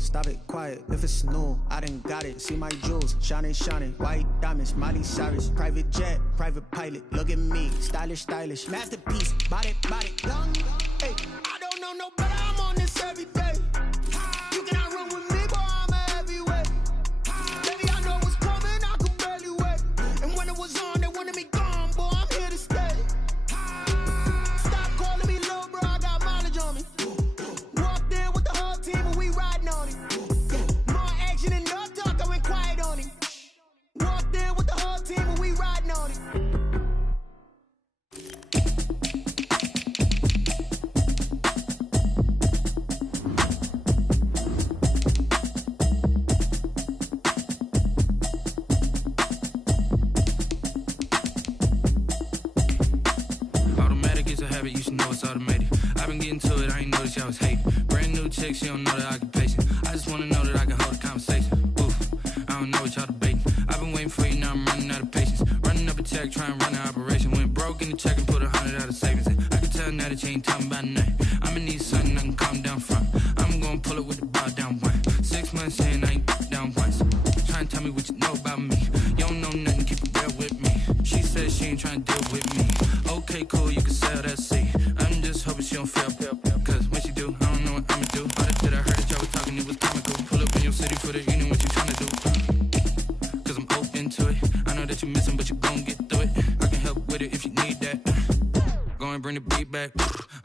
stop it, quiet. If it's new, I done got it. See my jewels, shining, shining. White diamonds, Miley Cyrus. Private jet, private pilot. Look at me, stylish, stylish. Masterpiece, body, body. Young, hey, I don't know no better. I'm on this every day. You cannot run with me, boy, I'm a heavyweight. Baby, I know what's coming, I could barely wait. And when it was on, they wanted me gone, boy, I'm here to stay. Stop calling me little bro, I got mileage on me. Walked in with the whole team and we riding on it. More action and no talk, I went quiet on it. Walked in with the whole team and we riding on it. You should know it's automated. I've been getting to it, I ain't noticed y'all was hating. Brand new chick, she don't know the occupation. I just wanna know that I can hold a conversation. Oof, I don't know what y'all debating. I've been waiting for you, now I'm running out of patience. Running up a check, trying to run an operation. Went broke in the check and put 100 out of savings in. I can tell now that you ain't talking about nothing. I'ma need something I can calm down from. I'm gonna pull it with the bar down one. 6 months saying I ain't down once. Trying to tell me what you know about me. You don't know nothing, keep it real with me. She said she ain't trying to deal with me. Okay, cool, you can sell that seat. I'm just hoping she don't fail. Cause when she do, I don't know what I'ma do. All that shit I heard that y'all was talking, it was comical. Pull up in your city for the evening, what you tryna do? Cause I'm open to it. I know that you missing, but you gon' get through it. I can help with it if you need that. Go and bring the beat back.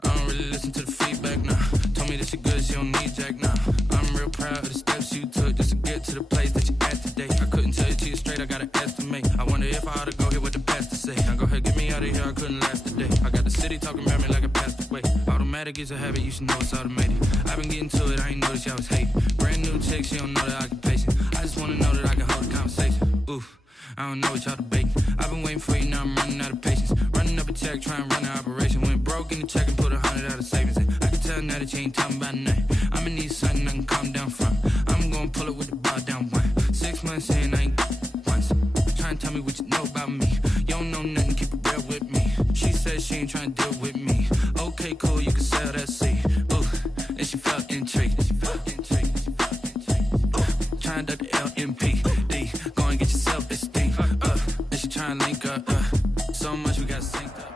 I don't really listen to the feedback, nah. Told me that she good, she don't need jack, nah. I'm real proud of the steps you took just to get to the place that you at today. I couldn't tell you to you straight, I gotta estimate. I wonder if I ought to go here with the pastor say. Now go ahead, get me out of here, I couldn't last a day. I got the city talking about me like I passed away. Automatic is a habit, you should know it's automated. I've been getting to it, I ain't noticed y'all was hating. Brand new chick, she don't know the occupation. I just wanna know that I can hold a conversation. Oof, I don't know what y'all debating. I've been waiting for you, now I'm running out of patience. Running up a check, trying to run an operation. Went broke in the check and put 100 out of savings in. I can tell now that you ain't talking about nothing. I'ma need something I can calm down from. I'm gonna pull it with the bar down one. 6 months saying I ain't once. Trying to tell me what you know about me. You don't know nothing, keep it real with me. She said she ain't trying to deal with me. Okay, cool, you can sell that seat. Ooh, and she felt intrigued. Trying to the LMPD. Go and get your self-esteem. And she trying to link up. So much we got synced up.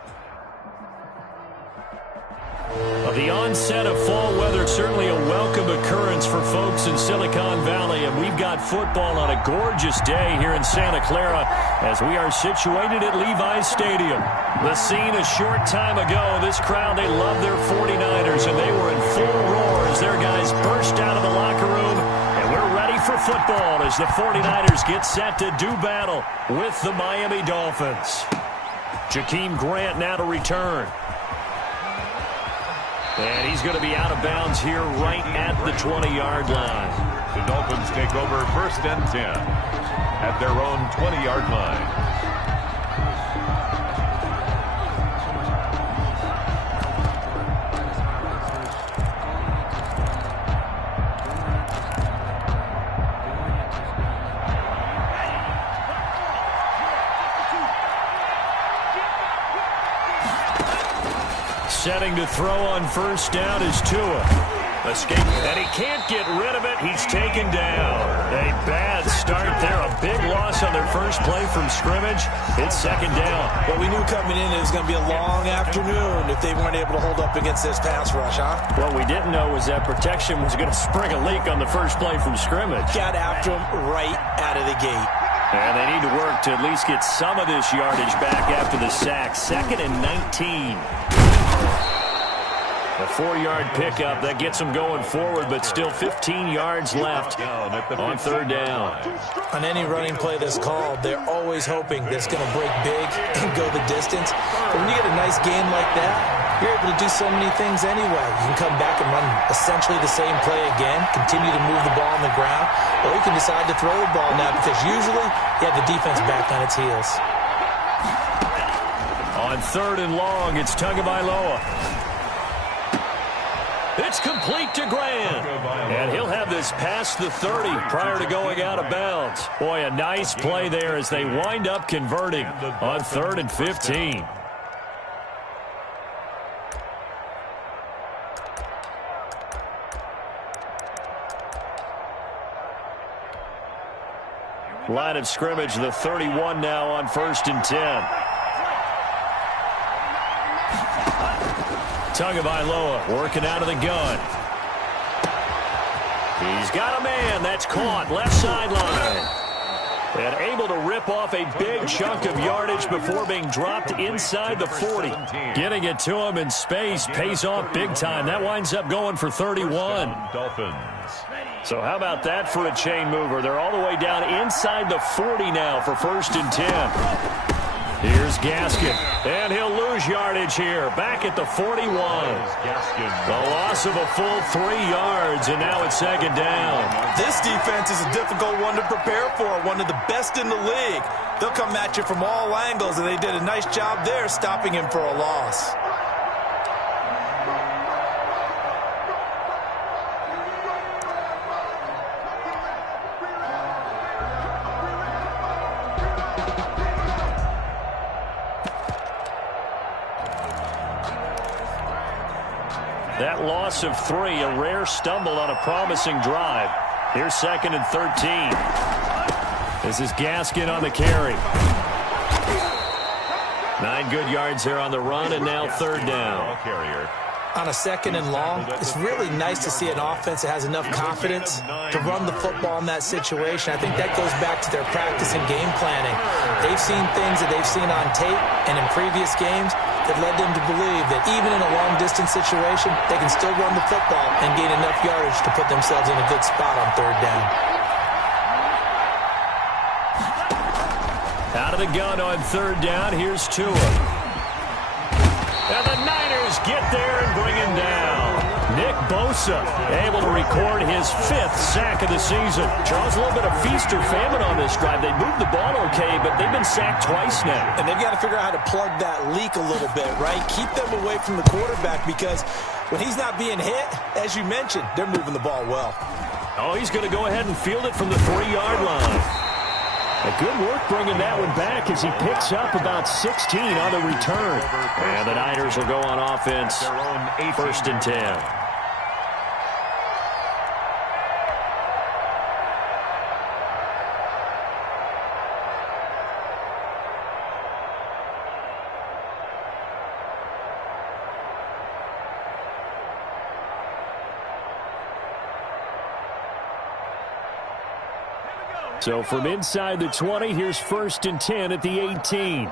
Well, the onset of fall weather, certainly a welcome occurrence for folks in Silicon Valley, and we've got football on a gorgeous day here in Santa Clara as we are situated at Levi's Stadium. The scene a short time ago, this crowd, they love their 49ers, and they were in full roar as their guys burst out of the locker room, and we're ready for football as the 49ers get set to do battle with the Miami Dolphins. Jakeem Grant now to return. And he's going to be out of bounds here right at the 20-yard line. The Dolphins take over 1st and 10 at their own 20-yard line. Setting to throw on 1st down is Tua. Escape, and he can't get rid of it. He's taken down. A bad start there. A big loss on their first play from scrimmage. It's 2nd down. Well, we knew coming in it was going to be a long afternoon if they weren't able to hold up against this pass rush, huh? What we didn't know was that protection was going to spring a leak on the first play from scrimmage. Got after him right out of the gate. And they need to work to at least get some of this yardage back after the sack. 2nd and 19. A 4-yard pickup that gets them going forward, but still 15 yards left on 3rd down. On any running play that's called, they're always hoping that it's going to break big and go the distance. But when you get a nice game like that, you're able to do so many things anyway. You can come back and run essentially the same play again, continue to move the ball on the ground, or you can decide to throw the ball now because usually you have the defense back on its heels. On 3rd and long, it's Tagovailoa. It's complete to Grant. And he'll have this past the 30 prior to going out of bounds. Boy, a nice play there as they wind up converting on 3rd and 15. Line of scrimmage, the 31 now on 1st and 10. Tagovailoa working out of the gun. He's got a man. That's caught. Left sideline. And able to rip off a big chunk of yardage before being dropped inside the 40. Getting it to him in space pays off big time. That winds up going for 31. Dolphins. So how about that for a chain mover? They're all the way down inside the 40 now for 1st and 10. Here's Gaskin, and he'll lose yardage here. Back at the 41. The loss of a full 3 yards, and now it's 2nd down. This defense is a difficult one to prepare for, one of the best in the league. They'll come at you from all angles, and they did a nice job there stopping him for a loss. That loss of 3, a rare stumble on a promising drive. Here's 2nd and 13. This is Gaskin on the carry. 9 good yards there on the run, and now 3rd down. On a 2nd and long, it's really nice to see an offense that has enough confidence to run the football in that situation. I think that goes back to their practice and game planning. They've seen things that they've seen on tape and in previous games that led them to believe that even in a long-distance situation, they can still run the football and gain enough yardage to put themselves in a good spot on 3rd down. Out of the gun on 3rd down, here's Tua. And the Niners get there and bring him down. Nick Bosa able to record his 5th sack of the season. Charles, a little bit of feast or famine on this drive. They moved the ball okay, but they've been sacked twice now. And they've got to figure out how to plug that leak a little bit, right? Keep them away from the quarterback because when he's not being hit, as you mentioned, they're moving the ball well. Oh, he's going to go ahead and field it from the 3-yard line. A good work bringing that one back as he picks up about 16 on the return. And the Niners will go on offense, 1st and 10. So from inside the 20, here's 1st and 10 at the 18.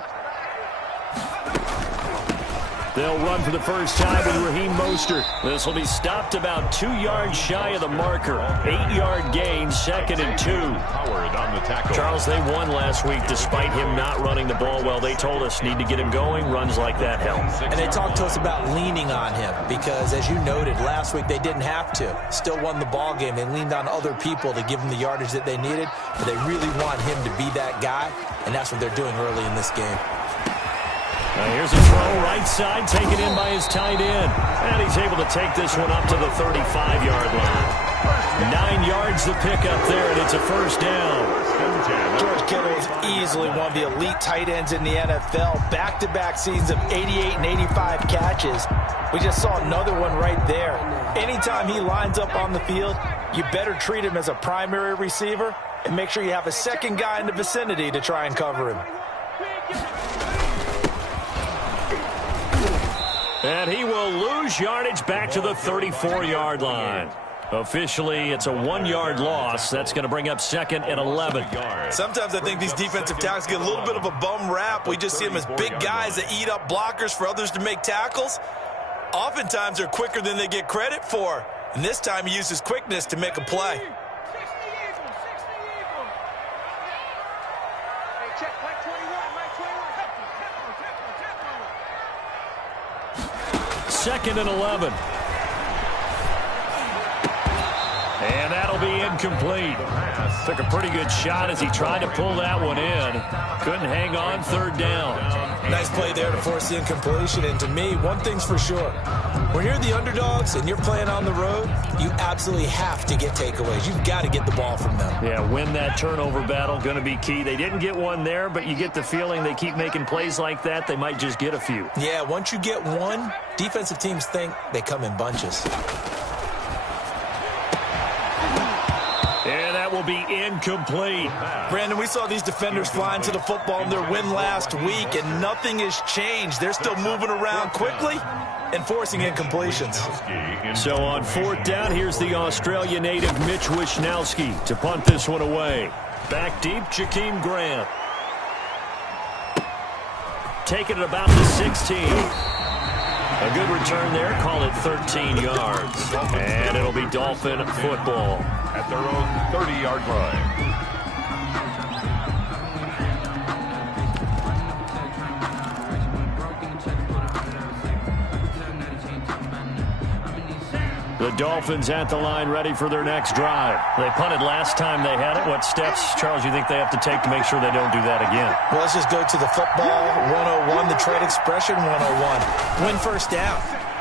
They'll run for the first time with Raheem Mostert. This will be stopped about 2 yards shy of the marker. 8-yard gain, 2nd and 2. Howard on the tackle. Charles, they won last week despite him not running the ball well. They told us need to get him going. Runs like that help. And they talked to us about leaning on him because, as you noted, last week they didn't have to. Still won the ball game. They leaned on other people to give them the yardage that they needed. But they really want him to be that guy, and that's what they're doing early in this game. Now here's a throw right side taken in by his tight end. And he's able to take this one up to the 35-yard line. 9 yards to pick up there, and it's a 1st down. George Kittle is easily one of the elite tight ends in the NFL. Back-to-back seasons of 88 and 85 catches. We just saw another one right there. Anytime he lines up on the field, you better treat him as a primary receiver and make sure you have a second guy in the vicinity to try and cover him. And he will lose yardage back to the 34-yard line. Officially, it's a 1-yard loss. That's going to bring up 2nd and 11. Sometimes I think these defensive tackles get a little bit of a bum rap. We just see them as big guys that eat up blockers for others to make tackles. Oftentimes, they're quicker than they get credit for. And this time, he used his quickness to make a play. Second and 11. And that'll be incomplete. Took a pretty good shot as he tried to pull that one in. Couldn't hang on, 3rd down. Nice play there to force the incompletion. And to me, one thing's for sure. When you're the underdogs and you're playing on the road, you absolutely have to get takeaways. You've got to get the ball from them. Yeah, win that turnover battle, going to be key. They didn't get one there, but you get the feeling they keep making plays like that, they might just get a few. Yeah, once you get one, defensive teams think they come in bunches. And that will be incomplete. Brandon, we saw these defenders fly into the football in their win last week, and nothing has changed. They're still moving around quickly and forcing incompletions. So on 4th down, here's the Australia native Mitch Wishnowsky to punt this one away. Back deep, Jakeem Grant. Taking it about the 16. A good return there. Call it 13 yards. And it'll be Dolphin football. At their own 30-yard line. The Dolphins at the line ready for their next drive. They punted last time they had it. What steps, Charles, you think they have to take to make sure they don't do that again? Well, let's just go to the football 101, the trade expression 101. Win first down.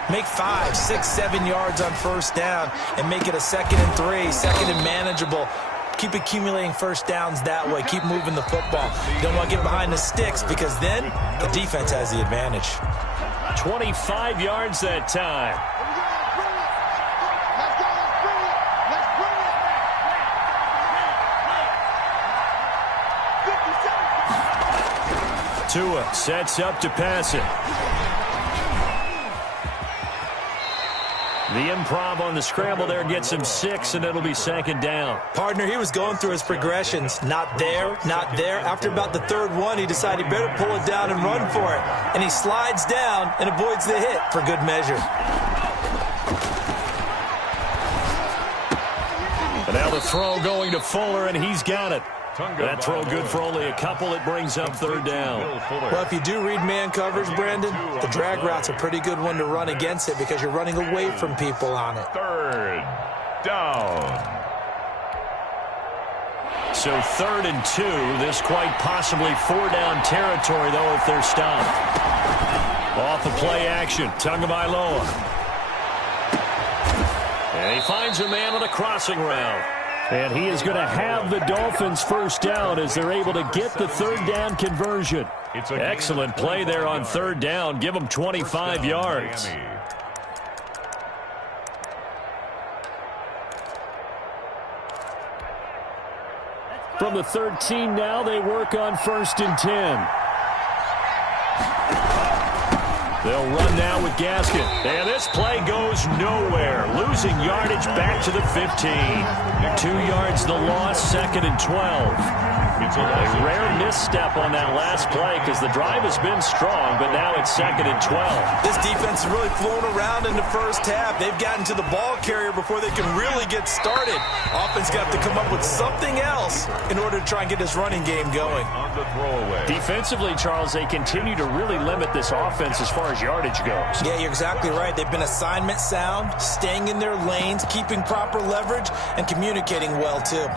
Make 5, 6, 7 yards on first down and make it a 2nd and 3, 2nd and manageable. Keep accumulating first downs that way. Keep moving the football. You don't want to get behind the sticks because then the defense has the advantage. 25 yards that time. Tua sets up to pass it. The improv on the scramble there gets him 6, and it'll be 2nd down. Partner, he was going through his progressions. Not there, not there. After about the 3rd one, he decided he better pull it down and run for it. And he slides down and avoids the hit for good measure. And now the throw going to Fuller, and he's got it. That throw good for only a couple. It brings up 3rd down. Well, if you do read man coverage, Brandon, the drag route's a pretty good one to run against it because you're running away from people on it. 3rd down. So 3rd and 2. This quite possibly 4-down territory, though, if they're stopped. Off the play action. Tagovailoa. And he finds a man on a crossing route. And he is going to have the Dolphins first down as they're able to get the 3rd down conversion. Excellent play there on 3rd down. Give them 25 yards. From the 13 now, they work on 1st and 10. They'll run now with Gaskin. And this play goes nowhere. Losing yardage back to the 15. 2 yards the loss, 2nd and 12. A rare misstep on that last play because the drive has been strong, but now it's 2nd and 12. This defense has really flown around in the first half. They've gotten to the ball carrier before they can really get started. Offense got to come up with something else in order to try and get this running game going. On the throwaway. Defensively, Charles, they continue to really limit this offense as far as yardage goes. Yeah, you're exactly right. They've been assignment sound, staying in their lanes, keeping proper leverage, and communicating well, too.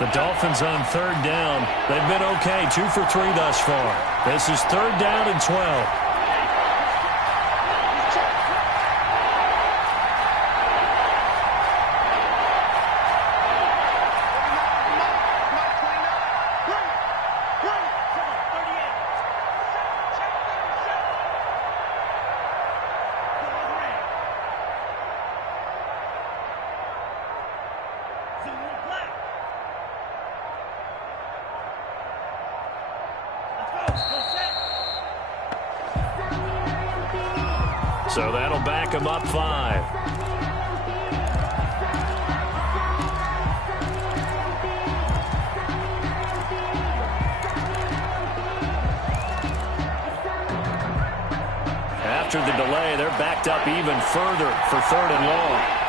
The Dolphins on 3rd down. They've been okay, 2 for 3 thus far. This is 3rd down and 12. So that'll back him up 5. After the delay, they're backed up even further for 3rd and long.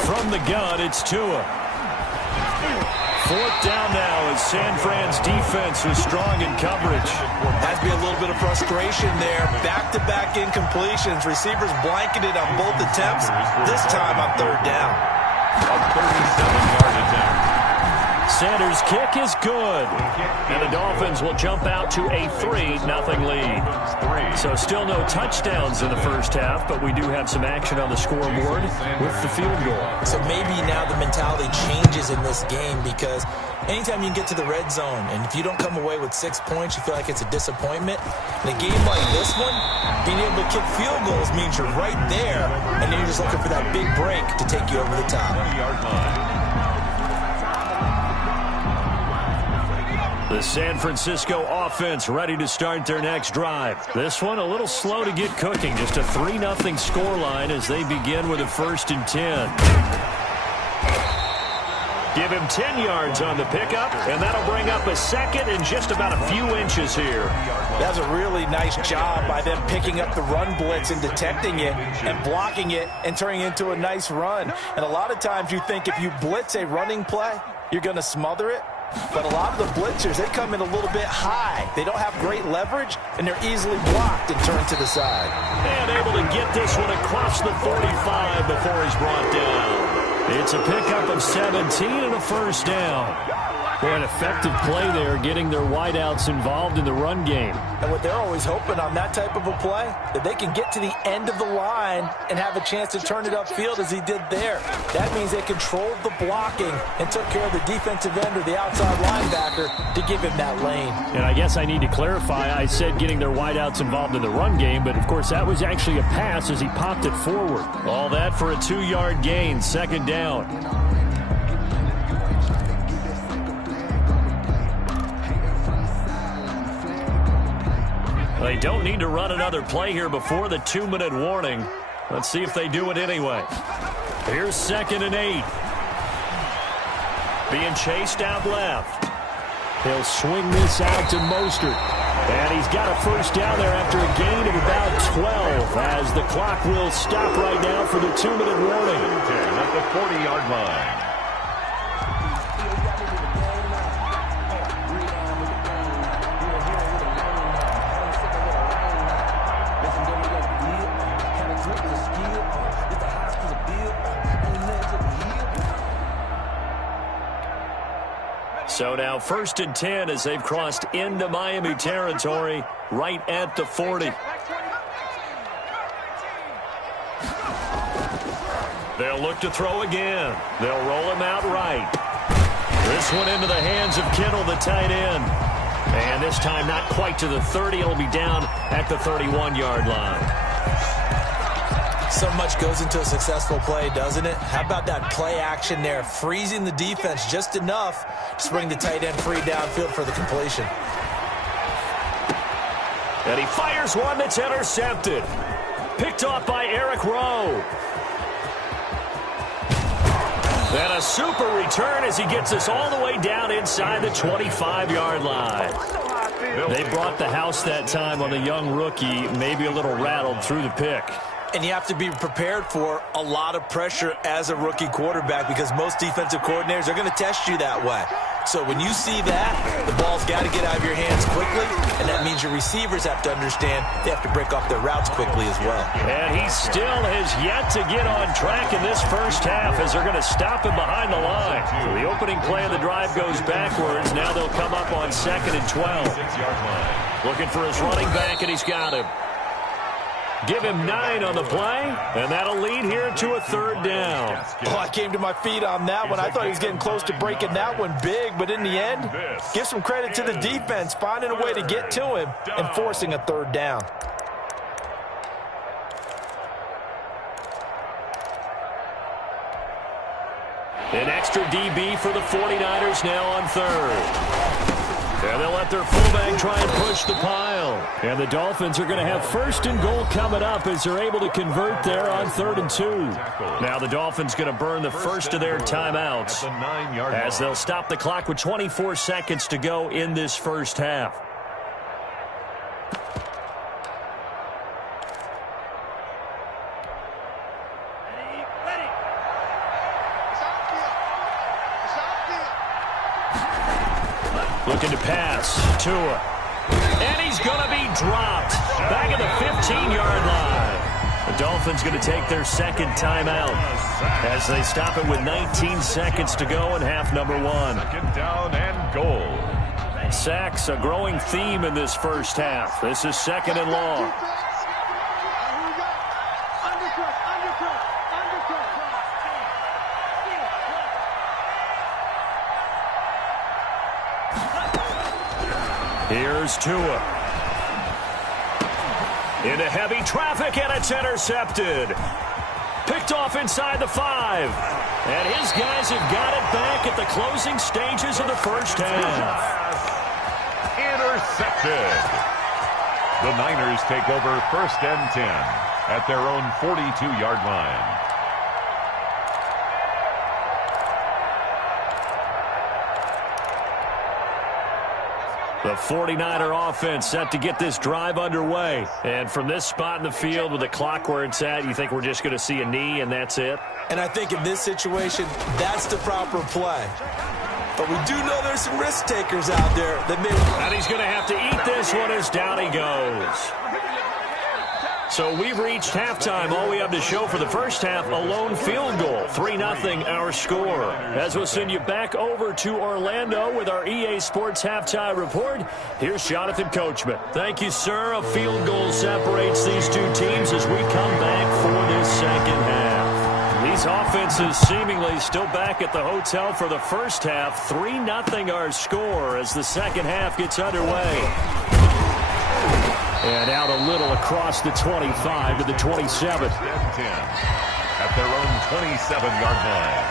From the gun, it's Tua. 4th down now as San Fran's defense is strong in coverage. Has to be a little bit of frustration there. Back-to-back incompletions. Receivers blanketed on both attempts. This time on 3rd down. A 37-yard attempt. Sanders' kick is good. And the Dolphins will jump out to a 3-0 lead. So still no touchdowns in the first half, but we do have some action on the scoreboard with the field goal. So maybe now the mentality changes in this game, because anytime you can get to the red zone, and if you don't come away with 6 points, you feel like it's a disappointment. In a game like this one, being able to kick field goals means you're right there, and then you're just looking for that big break to take you over the top. 20-yard line. The San Francisco offense ready to start their next drive. This one a little slow to get cooking. Just a 3-0 scoreline as they begin with a 1st and 10. Give him 10 yards on the pickup, and that'll bring up a 2nd and just about a few inches here. That's a really nice job by them picking up the run blitz and detecting it and blocking it and turning it into a nice run. And a lot of times you think if you blitz a running play, you're going to smother it. But a lot of the blitzers, they come in a little bit high. They don't have great leverage, and they're easily blocked and turned to the side. And able to get this one across the 45 before he's brought down. It's a pickup of 17 and a 1st down. Boy, an effective play there, getting their wideouts involved in the run game. And what they're always hoping on that type of a play, that they can get to the end of the line and have a chance to turn it upfield as he did there. That means they controlled the blocking and took care of the defensive end or the outside linebacker to give him that lane. And I guess I need to clarify, I said getting their wideouts involved in the run game, but of course that was actually a pass as he popped it forward. All that for a 2-yard gain, 2nd down. They don't need to run another play here before the 2-minute warning. Let's see if they do it anyway. Here's 2nd and 8. Being chased out left. He'll swing this out to Mostert. And he's got a 1st down there after a gain of about 12 as the clock will stop right now for the 2-minute warning. At the 40-yard line. So now 1st and 10 as they've crossed into Miami territory right at the 40. They'll look to throw again. They'll roll him out right. This one into the hands of Kittle, the tight end. And this time not quite to the 30. It'll be down at the 31-yard line. So much goes into a successful play, doesn't it? How about that play action there, freezing the defense just enough to bring the tight end free downfield for the completion. And he fires one that's intercepted. Picked off by Eric Rowe. And a super return as he gets us all the way down inside the 25-yard line. They brought the house that time on the young rookie, maybe a little rattled through the pick. And you have to be prepared for a lot of pressure as a rookie quarterback because most defensive coordinators are going to test you that way. So when you see that, the ball's got to get out of your hands quickly, and that means your receivers have to understand they have to break off their routes quickly as well. And he still has yet to get on track in this first half as they're going to stop him behind the line. So the opening play of the drive goes backwards. Now they'll come up on 2nd and 12. Looking for his running back, and he's got him. Give him 9 on the play, and that'll lead here to a 3rd down. Oh, I came to my feet on that one. I thought he was getting close to breaking that one big, but in the end, give some credit to the defense, finding a way to get to him and forcing a 3rd down. An extra DB for the 49ers now on 3rd. And they'll let their fullback try and push the pile. And the Dolphins are going to have 1st and goal coming up as they're able to convert there on 3rd and 2. Now the Dolphins going to burn the first of their timeouts as they'll stop the clock with 24 seconds to go in this first half. Looking to pass. Tua. And he's going to be dropped. Back at the 15-yard line. The Dolphins going to take their second timeout as they stop it with 19 seconds to go in half number one. Second down and goal. Sacks, a growing theme in this first half. This is second and long. Here's Tua. Into heavy traffic, and it's intercepted. Picked off inside the 5. And his guys have got it back at the closing stages of the first half. Intercepted. The Niners take over first and 10 at their own 42-yard line. The 49er offense set to get this drive underway. And from this spot in the field with the clock where it's at, you think we're just going to see a knee and that's it? And I think in this situation, that's the proper play. But we do know there's some risk takers out there that may... And he's going to have to eat this one as down he goes. So we've reached halftime. All we have to show for the first half, a lone field goal. 3-0 our score. As we'll send you back over to Orlando with our EA Sports Halftime Report, here's Jonathan Coachman. Thank you, sir. A field goal separates these two teams as we come back for this second half. These offenses seemingly still back at the hotel for the first half. 3-0 our score as the second half gets underway. And out a little across the 25 to the 27. At their own 27-yard line.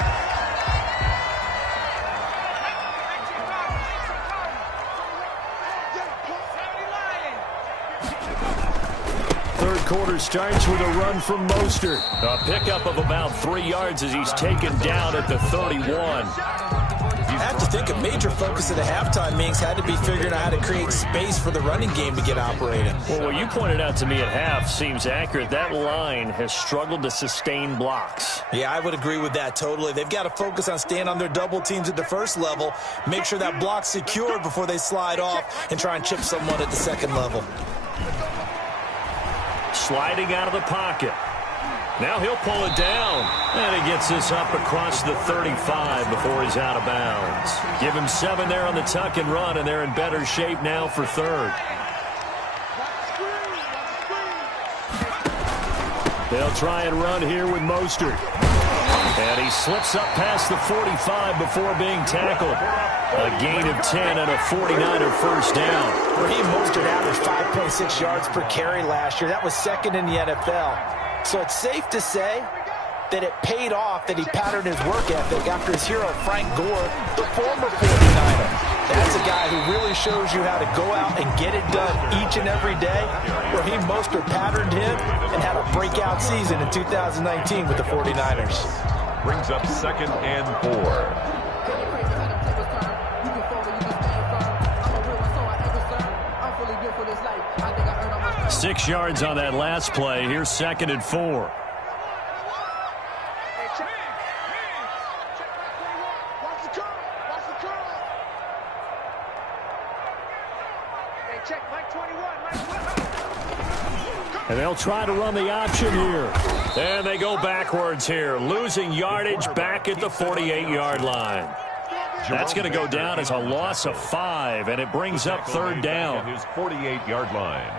Third quarter starts with a run from Mostert. A pickup of about 3 yards as he's taken down at the 31. I have to think a major focus of the halftime meetings had to be figuring out how to create space for the running game to get operating. Well, what you pointed out to me at half seems accurate. That line has struggled to sustain blocks. Yeah, I would agree with that totally. They've got to focus on staying on their double teams at the first level, make sure that block's secured before they slide off and try and chip someone at the second level. Sliding out of the pocket. Now he'll pull it down. And he gets this up across the 35 before he's out of bounds. Give him 7 there on the tuck and run, and they're in better shape now for third. They'll try and run here with Mostert. And he slips up past the 45 before being tackled. A gain of 10 and a 49er first down. Raheem Mostert averaged 5.6 yards per carry last year. That was second in the NFL. So it's safe to say that it paid off that he patterned his work ethic after his hero, Frank Gore, the former 49er. That's a guy who really shows you how to go out and get it done each and every day. Raheem Mostert patterned him and had a breakout season in 2019 with the 49ers. Brings up second and 4. 6 yards on that last play. Here's second and 4. And they'll try to run the option here. And they go backwards here, losing yardage back at the 48-yard line. That's going to go down as a loss of 5, and it brings up third down. His 48-yard line.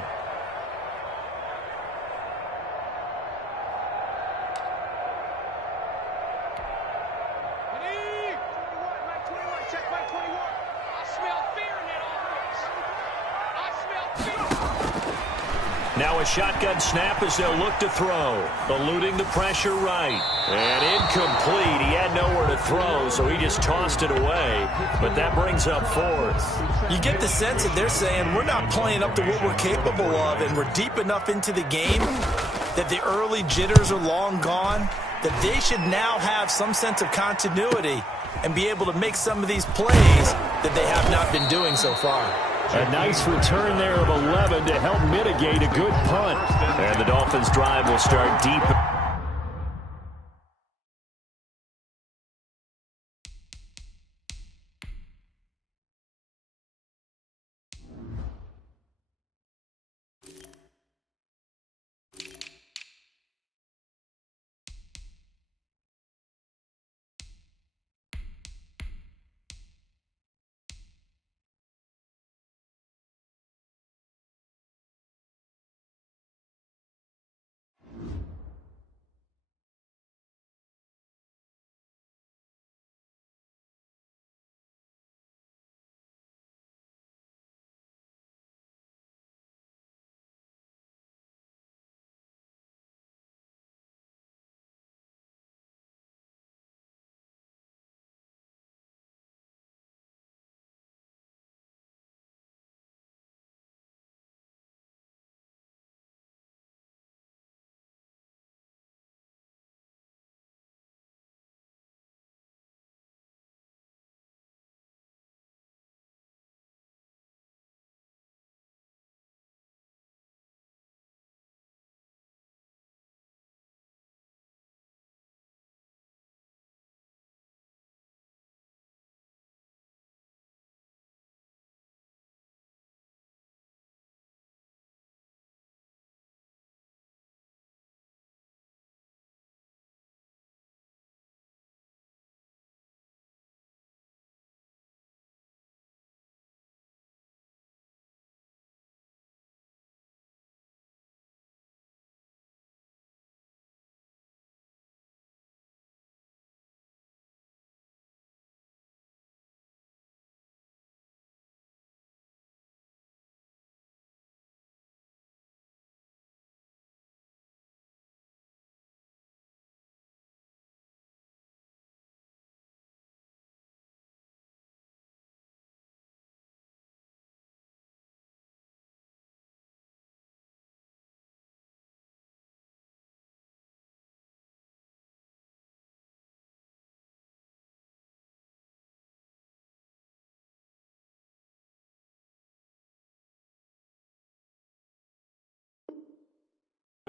Now a shotgun snap as they'll look to throw. Eluding the pressure right. And incomplete. He had nowhere to throw, so he just tossed it away. But that brings up fourth. You get the sense that they're saying we're not playing up to what we're capable of, and we're deep enough into the game that the early jitters are long gone, that they should now have some sense of continuity and be able to make some of these plays that they have not been doing so far. A nice return there of 11 to help mitigate a good punt. And the Dolphins' drive will start deep.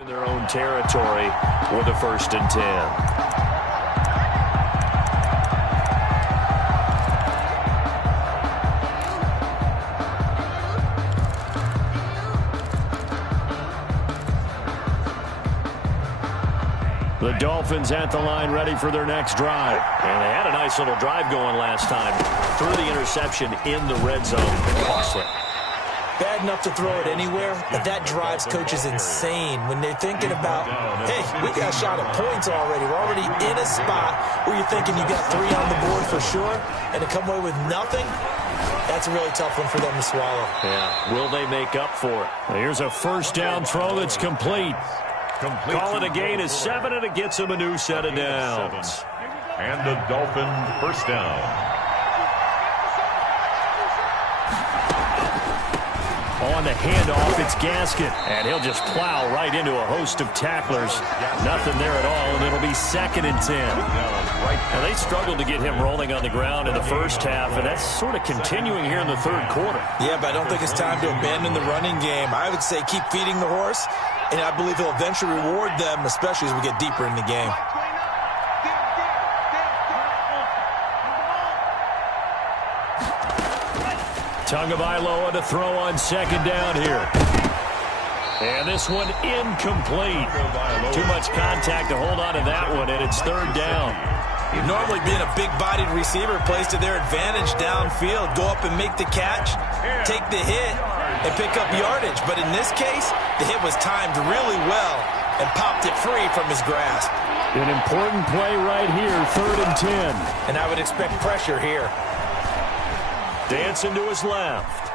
In their own territory with a 1st and 10. The Dolphins at the line ready for their next drive. And they had a nice little drive going last time. Threw the interception in the red zone. Costly. Bad enough to throw it anywhere, but that drives coaches insane when they're thinking about, hey, we got a shot at points already. We're already in a spot where you're thinking you got 3 on the board for sure, and to come away with nothing, that's a really tough one for them to swallow. Yeah, will they make up for it? Here's a 1st down throw that's complete. Call it a gain of 7, and it gets him a new set of downs. And the Dolphin 1st down. On the handoff, it's Gaskin, and he'll just plow right into a host of tacklers. Nothing there at all, and it'll be 2nd and 10. Now, they struggled to get him rolling on the ground in the first half, and that's sort of continuing here in the 3rd quarter. Yeah, but I don't think it's time to abandon the running game. I would say keep feeding the horse, and I believe he'll eventually reward them, especially as we get deeper in the game. Tagovailoa to throw on 2nd down here. And this one incomplete. Too much contact to hold on to that one, and it's 3rd down. Normally being a big-bodied receiver plays to their advantage downfield. Go up and make the catch, take the hit, and pick up yardage. But in this case, the hit was timed really well and popped it free from his grasp. An important play right here, 3rd and 10. And I would expect pressure here. Dancing to his left.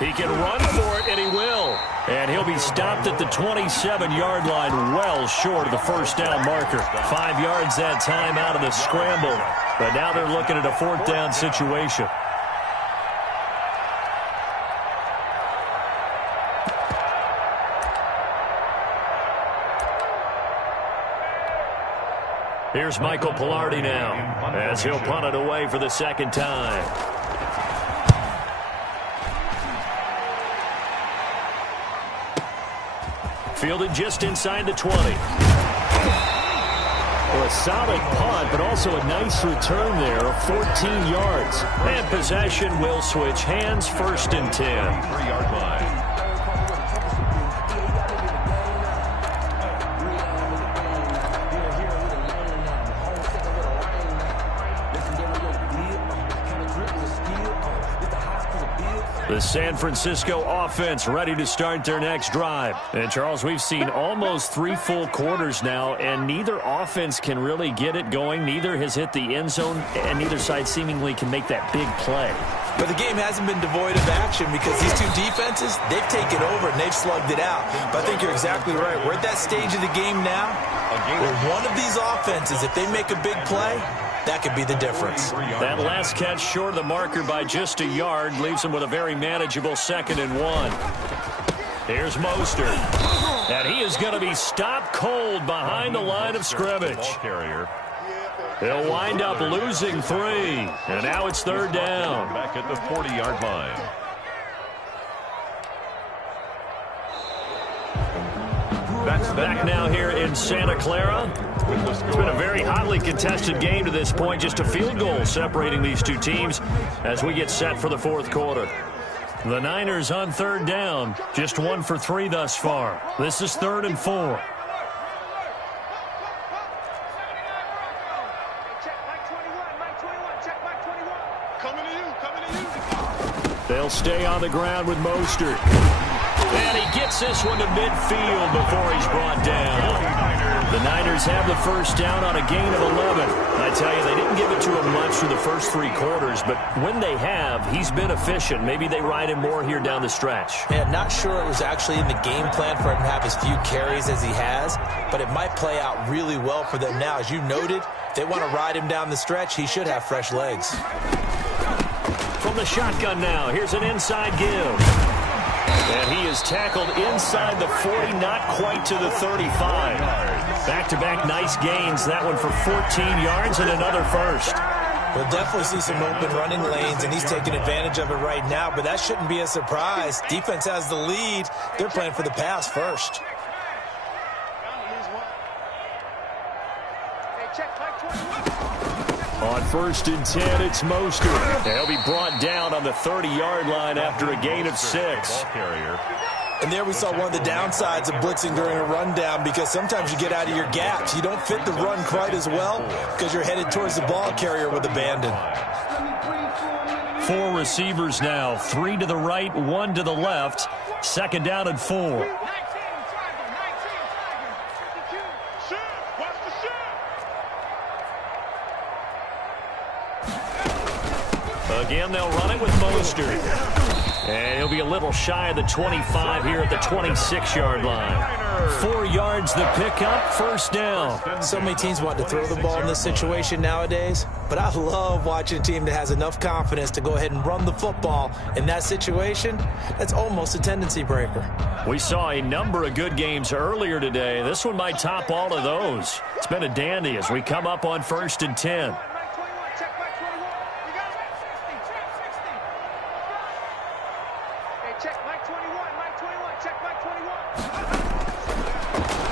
He can run for it, and he will. And he'll be stopped at the 27-yard line, well short of the 1st down marker. 5 yards that time out of the scramble. But now they're looking at a 4th down situation. Here's Michael Pilardi now, as he'll punt it away for the 2nd time. Fielded just inside the 20. Well, a solid punt, but also a nice return there of 14 yards. And possession will switch hands, 1st and 10. 3-yard line. The San Francisco offense ready to start their next drive. And, Charles, we've seen almost 3 full quarters now, and neither offense can really get it going. Neither has hit the end zone, and neither side seemingly can make that big play. But the game hasn't been devoid of action because these two defenses, they've taken over and they've slugged it out. But I think you're exactly right. We're at that stage of the game now where one of these offenses, if they make a big play, that could be the difference. That last catch short of the marker by just a yard leaves him with a very manageable 2nd and 1. Here's Mostert. And he is going to be stopped cold behind the line of scrimmage. He'll wind up losing 3. And now it's 3rd down. Back at the 40-yard line. Back now here in Santa Clara. It's been a very hotly contested game to this point. Just a field goal separating these two teams as we get set for the 4th quarter. The Niners on 3rd down. Just 1 for 3 thus far. This is 3rd and 4. They'll stay on the ground with Mostert. And he gets this one to midfield before he's brought down. The Niners have the 1st down on a gain of 11. I tell you, they didn't give it to him much through the first 3 quarters, but when they have, he's been efficient. Maybe they ride him more here down the stretch. Yeah, not sure it was actually in the game plan for him to have as few carries as he has, but it might play out really well for them now. As you noted, if they want to ride him down the stretch, he should have fresh legs. From the shotgun now, here's an inside give. And he is tackled inside the 40, not quite to the 35. Back-to-back nice gains. That one for 14 yards and another first. We'll definitely see some open running lanes, and he's taking advantage of it right now, but that shouldn't be a surprise. Defense has the lead. They're playing for the pass first. On 1st and 10, it's Mostert. He'll be brought down on the 30-yard line after a gain of 6. And there we saw one of the downsides of blitzing during a rundown, because sometimes you get out of your gaps. You don't fit the run quite as well because you're headed towards the ball carrier with abandon. 4 receivers now, 3 to the right, 1 to the left. 2nd down and 4. Again, they'll run it with Mostert. And he'll be a little shy of the 25 here at the 26-yard line. 4 yards the pickup, 1st down. So many teams want to throw the ball in this situation nowadays, but I love watching a team that has enough confidence to go ahead and run the football. In that situation, that's almost a tendency breaker. We saw a number of good games earlier today. This one might top all of those. It's been a dandy as we come up on 1st and 10.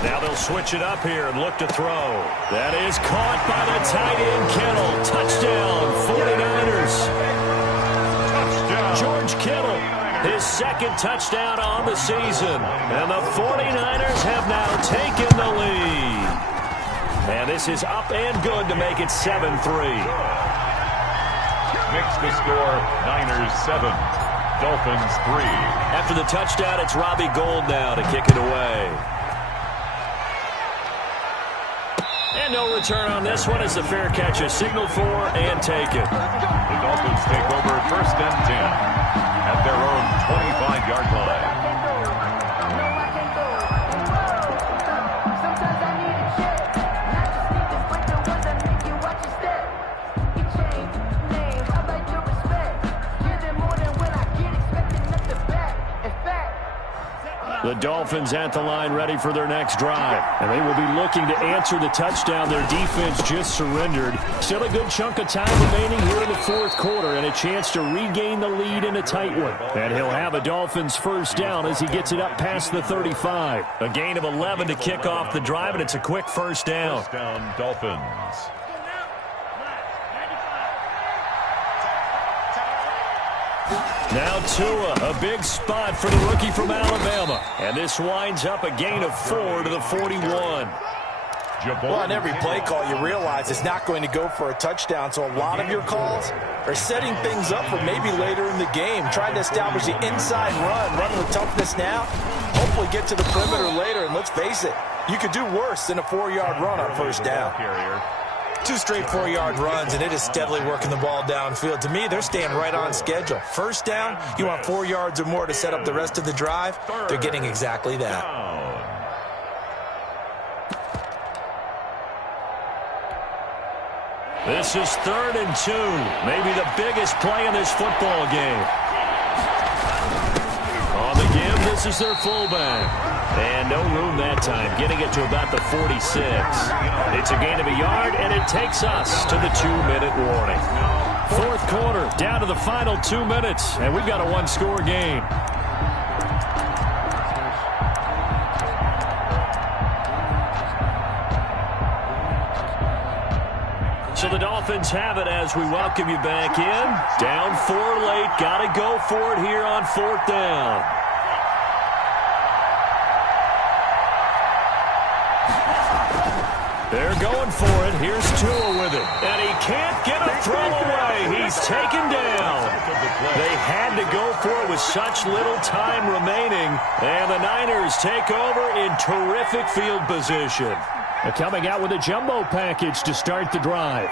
Now they'll switch it up here and look to throw. That is caught by the tight end, Kittle. Touchdown, 49ers. George Kittle, his 2nd touchdown on the season. And the 49ers have now taken the lead. And this is up and good to make it 7-3. Makes the score Niners 7, Dolphins 3. After the touchdown, it's Robbie Gould now to kick it away. And no return on this one as the fair catch is signaled for and taken. The Dolphins take over 1st and 10 at their own 25-yard line. The Dolphins at the line ready for their next drive. And they will be looking to answer the touchdown their defense just surrendered. Still a good chunk of time remaining here in the 4th quarter and a chance to regain the lead in a tight one. And he'll have a Dolphins 1st down as he gets it up past the 35. A gain of 11 to kick off the drive, and it's a quick 1st down. 1st down, Dolphins. Now Tua, a big spot for the rookie from Alabama. And this winds up a gain of 4 to the 41. Well, on every play call, you realize it's not going to go for a touchdown, so a lot of your calls are setting things up for maybe later in the game, trying to establish the inside run with toughness now, hopefully get to the perimeter later, and let's face it, you could do worse than a 4-yard run on 1st down. 2 straight 4-yard runs, and it is steadily working the ball downfield. To me, they're staying right on schedule. 1st down, you want 4 yards or more to set up the rest of the drive. They're getting exactly that. This is 3rd and 2, maybe the biggest play in this football game. On the give, this is their fullback. And no room that time, getting it to about the 46. It's a gain of a yard, and it takes us to the 2-minute warning. 4th quarter, down to the final 2 minutes, and we've got a 1-score game. So the Dolphins have it as we welcome you back in. Down 4 late, got to go for it here on 4th down. They're going for it. Here's Tua with it. And he can't get a throw away. He's taken down. They had to go for it with such little time remaining. And the Niners take over in terrific field position. They're coming out with a jumbo package to start the drive.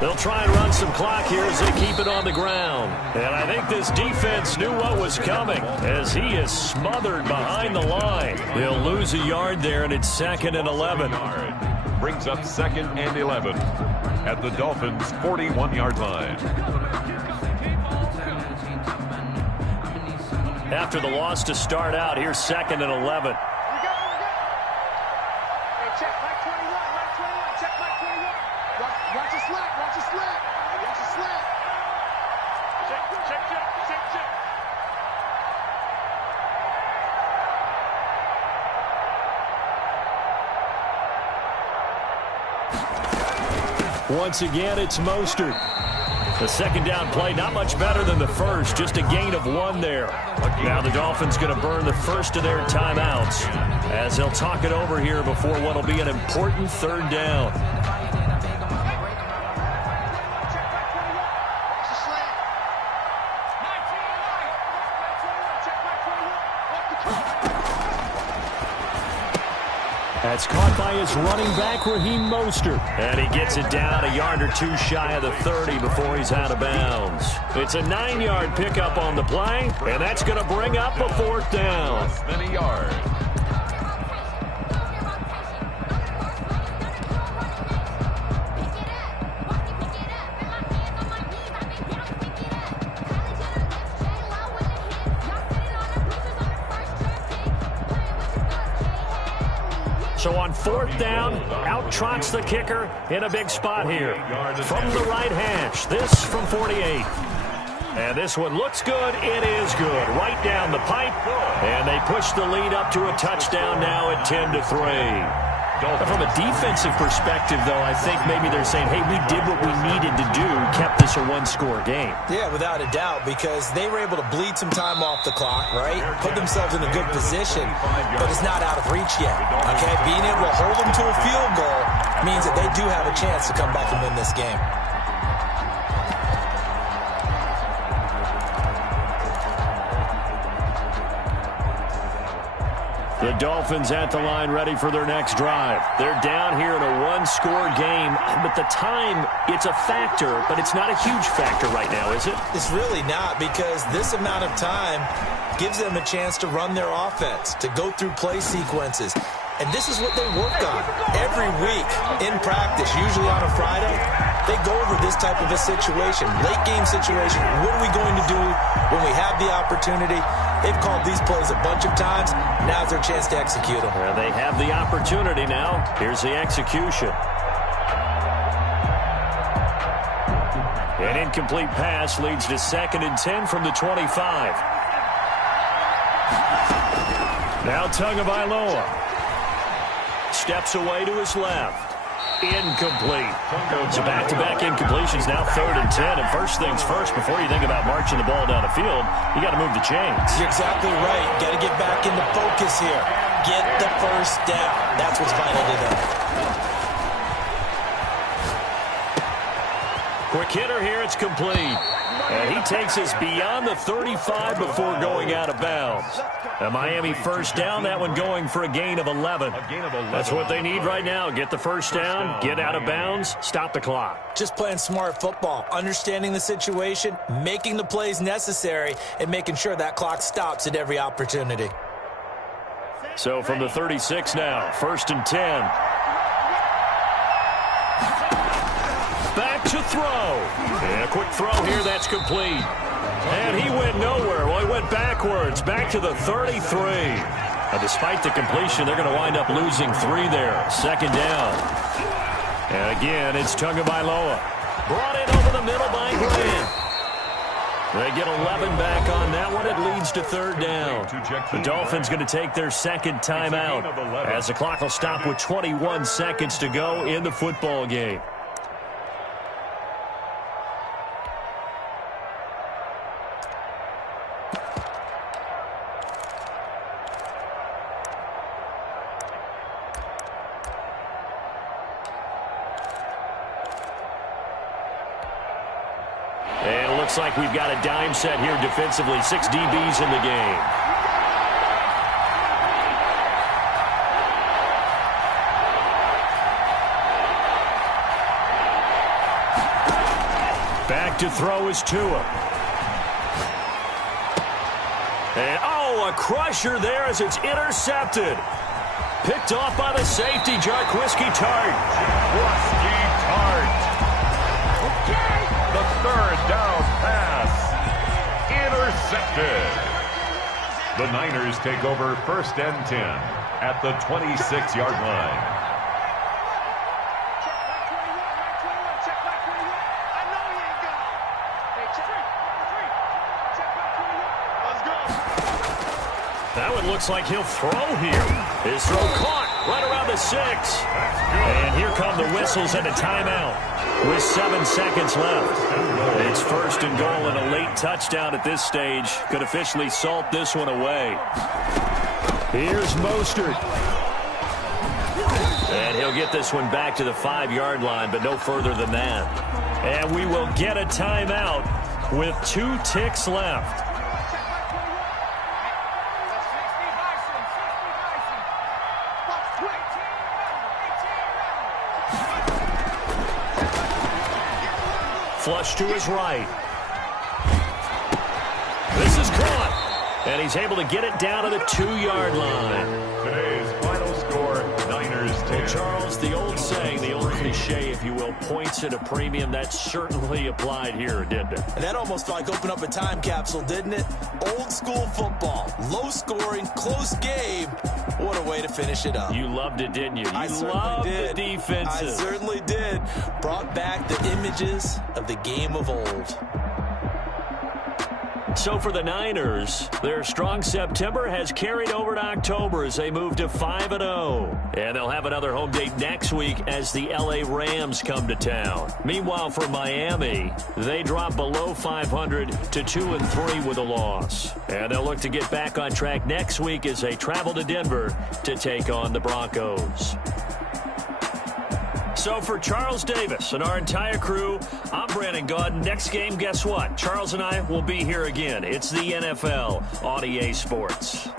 They'll try and run some clock here as they keep it on the ground. And I think this defense knew what was coming as he is smothered behind the line. They'll lose a yard there, and it's 2nd and 11. Brings up 2nd and 11 at the Dolphins' 41-yard line. After the loss to start out, here's 2nd and 11. Once again, it's Mostert. The second down play, not much better than the first, just a gain of 1 there. Now the Dolphins going to burn the first of their timeouts as they'll talk it over here before what will be an important third down. That's caught by his running back, Raheem Mostert. And he gets it down a yard or 2 shy of the 30 before he's out of bounds. It's a 9-yard pickup on the play, and that's going to bring up a 4th down. Less than a yard. So on 4th down, out trots the kicker in a big spot here. From the right hash, this from 48. And this one looks good. It is good. Right down the pipe. And they push the lead up to a touchdown now at 10-3. From a defensive perspective, though, I think maybe they're saying, hey, we did what we needed to do, kept this a 1-score game. Yeah, without a doubt, because they were able to bleed some time off the clock, right? Put themselves in a good position, but it's not out of reach yet, okay? Being able to hold them to a field goal means that they do have a chance to come back and win this game. The Dolphins at the line ready for their next drive. They're down here in a 1-score game, but the time, it's a factor, but it's not a huge factor right now, is it? It's really not, because this amount of time gives them a chance to run their offense, to go through play sequences. And this is what they work on every week in practice, usually on a Friday. They go over this type of a situation, late game situation. What are we going to do when we have the opportunity? They've called these plays a bunch of times. Now's their chance to execute them. Well, they have the opportunity now. Here's the execution. An incomplete pass leads to 2nd and 10 from the 25. Now Tagovailoa steps away to his left. Incomplete. So back-to-back incompletions, now 3rd and 10. And first things first, before you think about marching the ball down the field, you got to move the chains. You're exactly right. Got to get back into focus here. Get the first down. That's what's vital today. Quick hitter here, it's complete. And he takes us beyond the 35 before going out of bounds. A Miami first down, that one going for a gain of 11. That's what they need right now. Get the first down, get out of bounds, stop the clock. Just playing smart football, understanding the situation, making the plays necessary, and making sure that clock stops at every opportunity. So from the 36 now, 1st and 10. Back to throw. And a quick throw here, that's complete. And he went nowhere. Well, he went backwards, back to the 33. Now, despite the completion, they're going to wind up losing 3 there. 2nd down. And again, it's Tagovailoa. Brought in over the middle by Grant. They get 11 back on that one. It leads to 3rd down. The Dolphins going to take their 2nd timeout as the clock will stop with 21 seconds to go in the football game. Looks like we've got a dime set here defensively. 6 DBs in the game. Back to throw is Tua. And, a crusher there as it's intercepted. Picked off by the safety, Jarquiski Tart. The 3rd down pass. Intercepted. The Niners take over 1st and 10 at the 26-yard line. That one looks like he'll throw here. His throw caught. right around the 6. And here come the whistles and a timeout with 7 seconds left. It's first and goal, and a late touchdown at this stage could officially salt this one away. Here's Mostert. And he'll get this one back to the 5-yard line, but no further than that. And we will get a timeout with 2 ticks left. Flush to his right. This is caught. And he's able to get it down to the 2-yard line. Today's final score, Niners 10. Well, Charles, the old saying, the old cliche, if you will, points at a premium, that certainly applied here, didn't it? And that almost like opened up a time capsule, didn't it? Old school football. Low scoring, close game. What a way to finish it up. You loved it, didn't you? I You loved did. the defenses. I certainly did. Brought back the images of the game of old. So for the Niners, their strong September has carried over to October as they move to 5-0. And they'll have another home date next week as the LA Rams come to town. Meanwhile, for Miami, they drop below 500 to 2-3 with a loss. And they'll look to get back on track next week as they travel to Denver to take on the Broncos. So for Charles Davis and our entire crew, I'm Brandon Gaudin. Next game, guess what? Charles and I will be here again. It's the NFL on EA Sports.